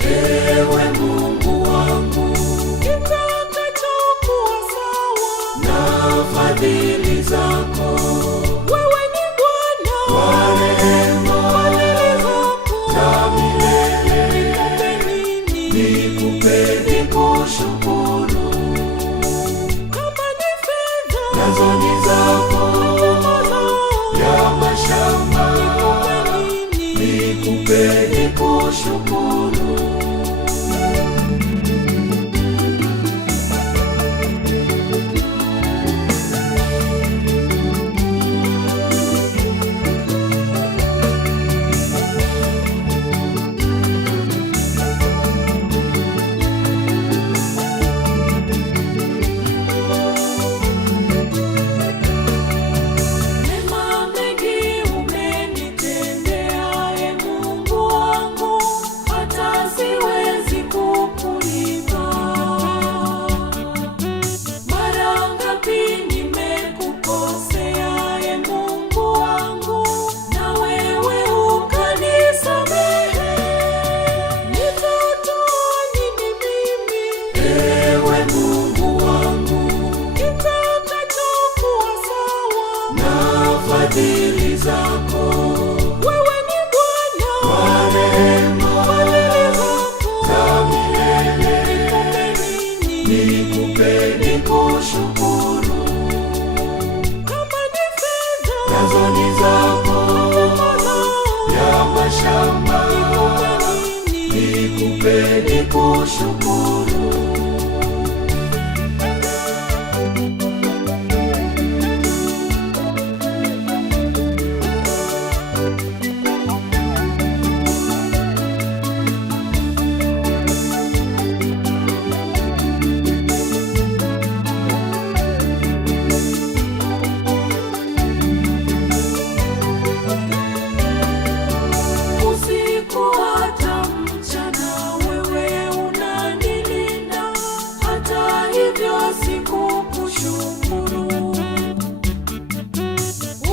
Ewe Mungu wangu, kitakachokuwa sawa na fadhili zako. Wewe ni Bwana Kwa rehema fadhili zako za milele, nikupe nini? nikupe nikushukuru. Kama ni fedha Nazo ni zako ya mashamba, nikupe nikushukuru. Mema mengi umenitendea, e Mungu wangu, hata siwezi kukulipa. Mara ngapi nimekukosea, e Mungu wangu, na wewe ukanisamehe. Nitatoa nini mimi Ewe Mungu wangu, kitakachokuwa sawa? na fadhili zako. Wewe ni Bwana Kwa rehema fadhili zako za milele, nikupe nini? nikupe nikushukuru. Kama ni fedha Nazo ni zako ya mashamba, nikupe nikushukuru. usiku hata mchana, wewe unanilinda. Hata hivyo sikukushukuru.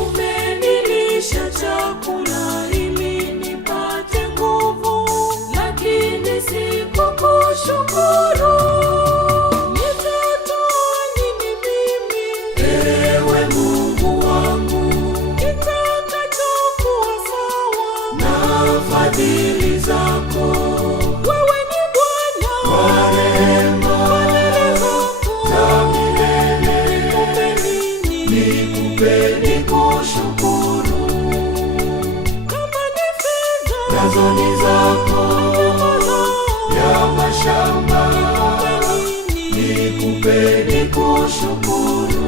Umenilisha chakula ili nipate nguvu, lakini sikukushukuru. Nitatoa nini mimi Ewe Mungu wangu, kitakachokuwa sawa? na fadhili zako. Wewe ni Bwana Kwa rehema fadhili zako za milele, nikupe nini? nikupe nikushukuru. Kama ni fedha Nazo ni zako ya mashamba, nikupe nikushukuru.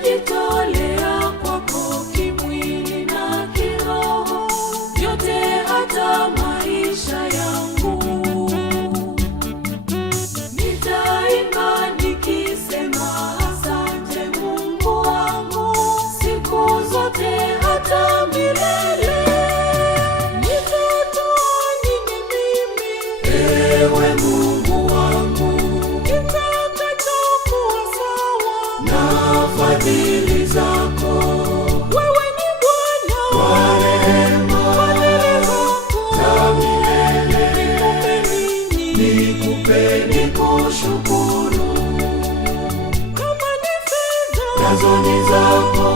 ninajitolea kwako kimwili na kiroho, vyote hata maisha yangu. Nitaimba nikisema asante Mungu wangu, siku zote hata milele. Nitatoa nini mimi Ewe Mungu wangu, kitakachokuwa sawa? na fadhili zako. Wewe ni Bwana Kwa rehema fadhili zako za milele, nikupe nini? nikupe nikushukuru. Kama ni fedha Nazo ni zako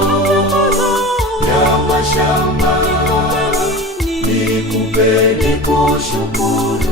ya mashamba, nikupe nini? nikupe nikushukuru.